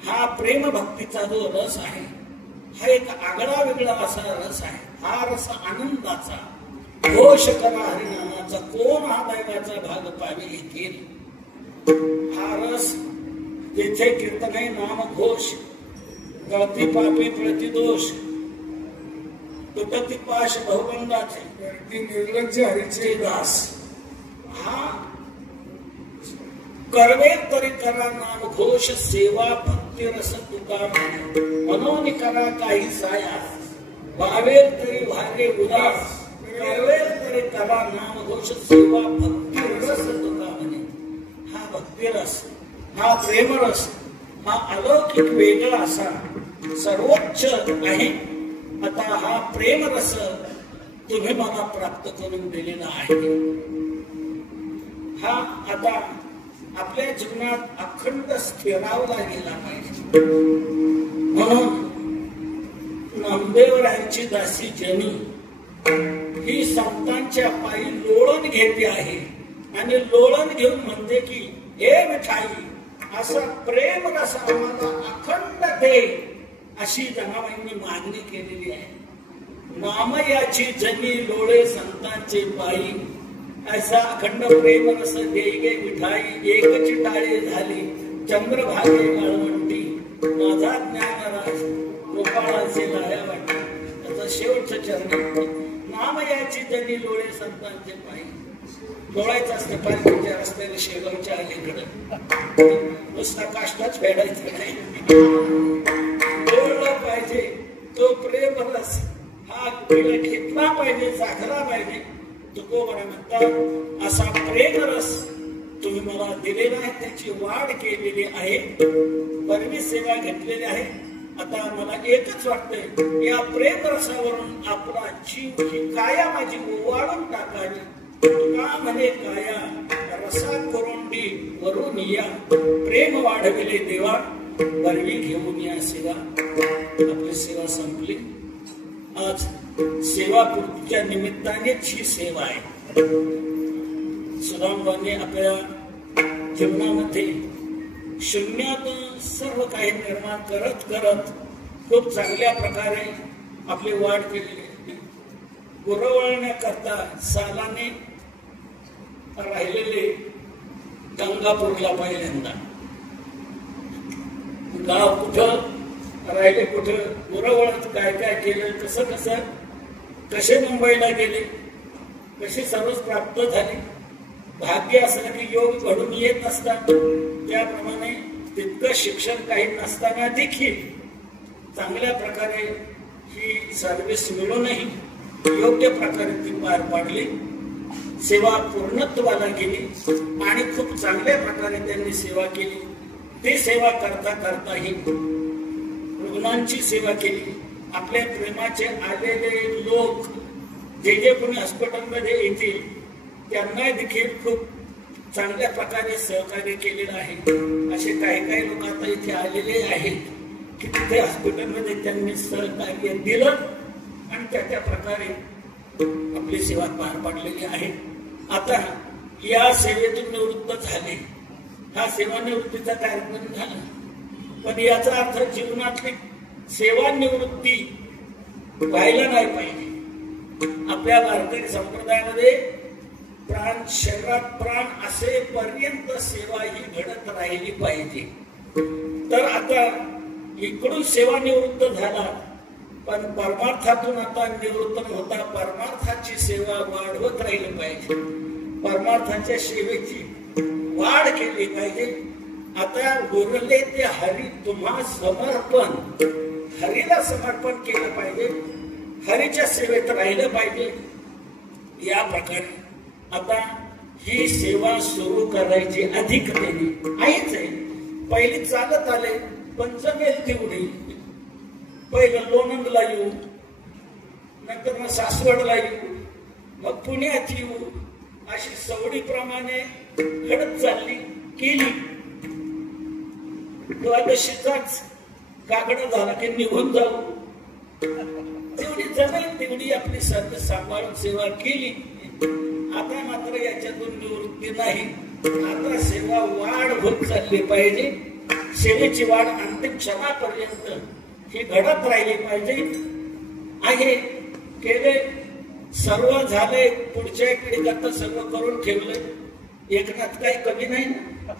हा प्रेम भक्तीचा जो रस आहे, हा एक आगळा वेगळा असा रस आहे. हा रस आनंदाचा, घोष करा हरिनामाचा, कोण हा दैवाचा भाग पावी घेतील. हा रस जेथे कीर्तन आहे नाम घोष, गळती पापी प्रति दोष, तुटती पाश बहुबंदाचे, निर्लज्ज हरीचे दास. हा करवे तरी करा नाम घोष, सेवा भक्ती रस तुका मनोनी करा काही साया, वावेल तरी वारे उदास, करवेल तरी करा नाम घोष, सेवा भक्ती रस तुका म्हणे. हा भक्तिरस, हा प्रेमरस, हा अलौकिक वेगळा असा सर्वोच्च आहे. आता हा प्रेमरस तुम्ही मला प्राप्त करून दिलेला आहे. हा आता आपल्या जीवनात अखंड स्थिरावला गेला पाहिजे. म्हणून नामदेवरायांची दासी जनी ही संतांच्या पायी लोळण घेते आहे आणि लोळण घेऊन म्हणते की हे मिठाई असा प्रेम रस आम्हाला अखंड दे, अशी जनाबाईंनी मागणी केलेली आहे. नामयाची जनी लोळे संतांचे पायी, असा अखंड प्रेम रस दे गे मिठाई, एकची टाळे झाली चंद्रभागे काळवंटी, माझा ज्ञानराज गोपाळाचे लाया वाटी. त्याचा शेवटचं चरण, नामयाची जनी लोळे संतांचे पायी. लोळायचं असतं पालखीच्या रस्त्याने शेगावच्या अलीकडं, नुसता काष्टाच फेडायचं नाही, लोळलं पाहिजे. तो प्रेम रस हा घेतला पाहिजे, चाखला पाहिजे. तुकोबरा म्हणतात असा प्रेम रस तुम्ही मला दिलेला आहे, त्याची वाढ केलेली आहे, बरवी सेवा घेतलेली आहे. आता मला एकच वाटतंय, या प्रेम रसावरून आपला जीव ही काया माझी ओवाळून टाकावी. तुका म्हणे काया रसा कोरोंडी वरून या, प्रेम वाढविले देवा बरवी घेऊन या सेवा. आपली सेवा संपली. आज सेवापूर्तीच्या निमित्तानेच ही सेवा आहे. सुदामबाईंनी आपल्या जीवनामध्ये शून्यात सर्व काही निर्माण करत करत खूप चांगल्या प्रकारे आपली वाढ केलेली आहे. गुरवळण्याकरता सालाने राहिलेले गंगापूरला पहिल्यांदा, गाव कुठं राहिले, कुठं गुरवळत काय काय केलं, कसं कसं कसे मुंबईला गेले, कशी सर्वच प्राप्त झाली. भाग्य असलं की योग घडून येत असतात. त्याप्रमाणे तितकं शिक्षण काही नसताना देखील चांगल्या प्रकारे ही सर्व्हिस मिळूनही योग्य प्रकारे ती पार पाडली. सेवा पूर्णत्वाला गेली आणि खूप चांगल्या प्रकारे त्यांनी सेवा केली. ती सेवा करता करताही रुग्णांची सेवा केली. आपल्या प्रेमाचे आलेले लोक जे जे कोणी हॉस्पिटलमध्ये येतील त्यांना देखील खूप चांगल्या प्रकारे सहकार्य केलेलं आहे. असे काही काही लोक आता इथे आलेले आहेत की तिथे हॉस्पिटलमध्ये त्यांनी सहकार्य दिलं आणि त्या प्रकारे आपली सेवा पार पाडलेली आहे. आता या सेवेतून निवृत्त झाले, हा सेवानिवृत्तीचा कार्यक्रम झाला, पण याचा अर्थ जीवनातली सेवानिवृत्ती व्हायला नाही पाहिजे. आपल्या भारतीय संप्रदायामध्ये प्राण शरीरात प्राण असेपर्यंत सेवा ही घडत राहिली पाहिजे. तर आता इकडून सेवानिवृत्त झाला, पण परमार्थातून आता निवृत्त होता परमार्थाची सेवा वाढवत राहिली पाहिजे, परमार्थाच्या सेवेची वाढ केली पाहिजे. आता उरले ते हरी तुम्हा समर्पण, हरीला समर्पण केलं पाहिजे, हरीच्या सेवेत राहिलं पाहिजे. या प्रकारे आता ही सेवा सुरू करायची अधिकतेने आहेच आहे. पहिली चालत आले पण जमेल तेवढी. पहिलं लोणंदला येऊ, नंतर मग सासवडला येऊ, मग पुण्यात येऊ, अशी सवडीप्रमाणे घडत चालली केली. द्वादशीचाच काकडा झाला की निघून जाऊ, तेवढी जमेल तेवढी आपली सर्व सांभाळून सेवा केली. आता मात्र याच्यातून निवृत्ती नाही, आता सेवा वाढ होत चालली पाहिजे. सेवेची वाढ अंतिम क्षणापर्यंत ही घडत राहिली पाहिजे. आहे केले, सर्व झाले, पुढच्या पिढीकरता सर्व करून ठेवले. एकनाथ काही कमी नाही ना,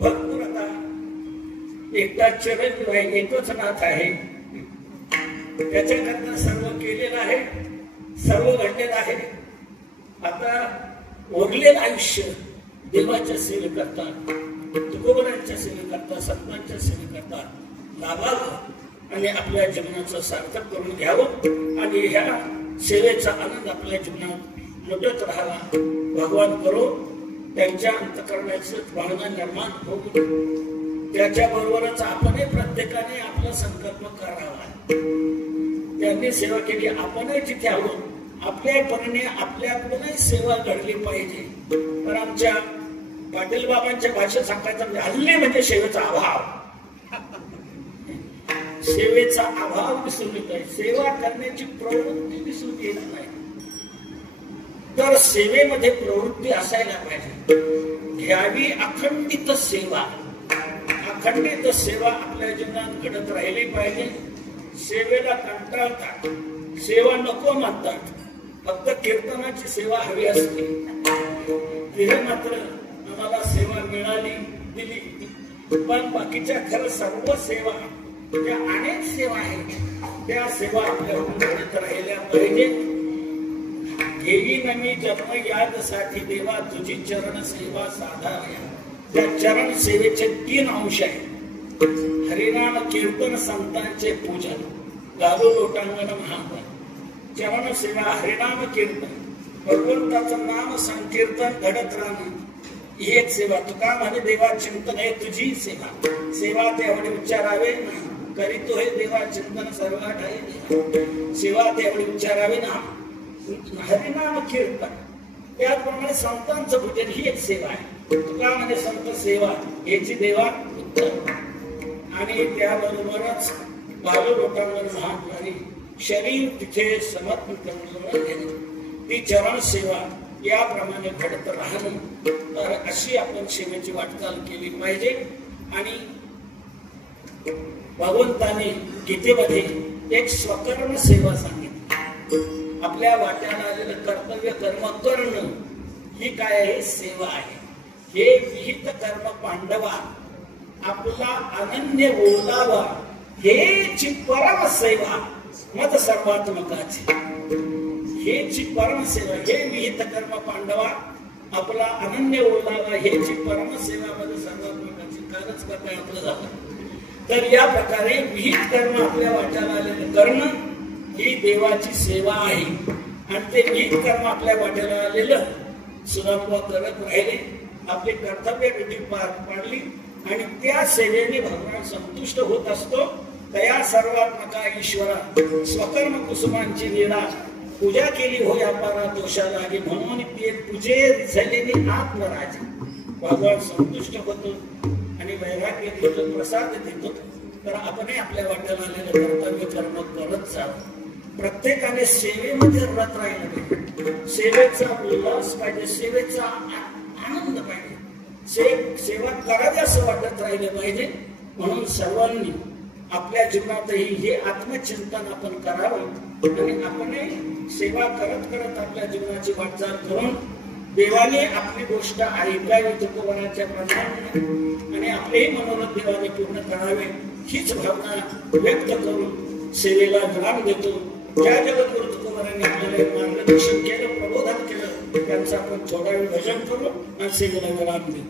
भरपूर. आता एकटा चिरंजीव आहे, एकच नाथ आहे, त्याच्याकरता सर्व केलेलं आहे, सर्व घडलेलं आहे. आता उरलेलं आयुष्य देवाच्या सेवेकरता, तुकोबरांच्या सेवेकरता, संतांच्या सेवेकरता लाभावं आणि आपल्या जीवनाचं सार्थक करून घ्यावं आणि ह्या सेवेचा आनंद आपल्या जीवनात लुटत राहावा. भगवान करो त्यांच्या अंतःकरणाचं भावना निर्माण होऊन त्याच्याबरोबरच आपणही प्रत्येकाने आपला संकल्प करावा. त्यांनी सेवा केली, आपणही तिथे आहोत, आपल्या परीने आपल्याकडूनही सेवा घडली पाहिजे. तर आमच्या पाटील बाबांच्या भाषेत सांगायचं म्हणजे हल्ली म्हणजे सेवेचा अभाव, सेवेचा अभाव दिसून येत आहे. सेवा करण्याची प्रवृत्ती दिसून येत नाही. तर सेवेमध्ये प्रवृत्ती असायला पाहिजे. घ्यावी अखंडित सेवा, अखंडित सेवा आपल्या जीवनात घडत राहिली पाहिजे. सेवेला कंटाळतात, सेवा नको म्हणतात, फक्त कीर्तनाची सेवा हवी असते. तिथे मात्र आम्हाला सेवा मिळाली दिली, पण बाकीच्या खरं सर्व सेवा ज्या अनेक सेवा आहेत त्या सेवा आपल्याकडून घडत राहिल्या पाहिजे. घेईन मी जन्म यादसाठी देवा तुझी चरण सेवा साधाव्या. त्या चरण सेवेचे 3 अंश आहेत. हरिनाम कीर्तन, संतांचे पूजन, गालो लोटांगण महामन. चरण सेवा, हरिनाम कीर्तन, भगवंताचं नाम संकीर्तन घडत राहणं ही एक सेवा. तुका म्हणे देवा चिंतन हे तुझी सेवा. सेवा तेवढे उच्चारावे ना, करीतो हे देवा चिंतन सर्वात आहे. सेवा तेवढे उच्चारावे ना. हरिनाम कीर्तन, त्याचप्रमाणे संतांचं पूजन ही एक सेवा आहे. तुका म्हणे संत सेवा याची देवा उत्तम. आणि त्याबरोबरच बालो लोकांवर महात्मारी शरीर तिथे समर्पण करून ती चरण सेवा याप्रमाणे घडत राहणं. तर अशी आपण सेवेची वाटचाल केली पाहिजे. आणि भगवंताने गीतेमध्ये एक स्वकर्म सेवा सांगितली. आपल्या वाट्याला आलेलं कर्तव्य कर्म करणं ही काय आहे? सेवा आहे. हे विहित कर्म पांडवा आपला अनन्य बोलावा, हेची परम सेवा मत सर्वात्मकाची. हेची परम सेवा, हे विहित कर्म पांडवा आपला अनन्य बोलावा, हेची परम सेवा मत सर्वात्मकाची. कालच काय आपलं झालं. तर या प्रकारे विहित कर्म आपल्या वाट्याला आलेलं करणं ही देवाची सेवा आहे. आणि ते विहित कर्म आपल्या वाट्याला आलेलं सुद्धा करत राहिले, आपले कर्तव्य विधी पार पाडली आणि त्या सेवेने भगवान संतुष्ट होत असतो. तया सर्वात्मका ईश्वरा स्वकर्म कुसुमांची लीला पूजा केली हो अपारा दोषा लागे, म्हणून ते पूजे झालेली आत्मराजी. भगवान संतुष्ट होतो आणि वैराग्य देतो, प्रसाद देतो. तर आपणही आपल्या वाट्याला आलेलं कर्तव्य कर्म करत जावं. प्रत्येकाने सेवेमध्ये रत राहिलं पाहिजे, सेवेचा उल्हास पाहिजे, सेवेचा आनंद पाहिजे, सेवा करावी असं वाटत राहिलं पाहिजे. म्हणून सर्वांनी आपल्या जीवनातही हे आत्मचिंतन आपण करावं आणि आपणही सेवा करत करत आपल्या जीवनाची वाटचाल करून देवाने आपली गोष्ट ऐकावी तुकोबराच्या प्रमाणे आणि आपलेही मनोरथ देवाने पूर्ण करावे हीच भावना व्यक्त करून सेवेला विराम देतो. ज्या जगद्गुरु तुकोबरांनी आपल्याला मार्गदर्शन केलं, प्रबोधन केलं, त्यांचं आपण थोडा वेळ भजन करू आणि सेवेला विराम देऊ.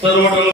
सर्व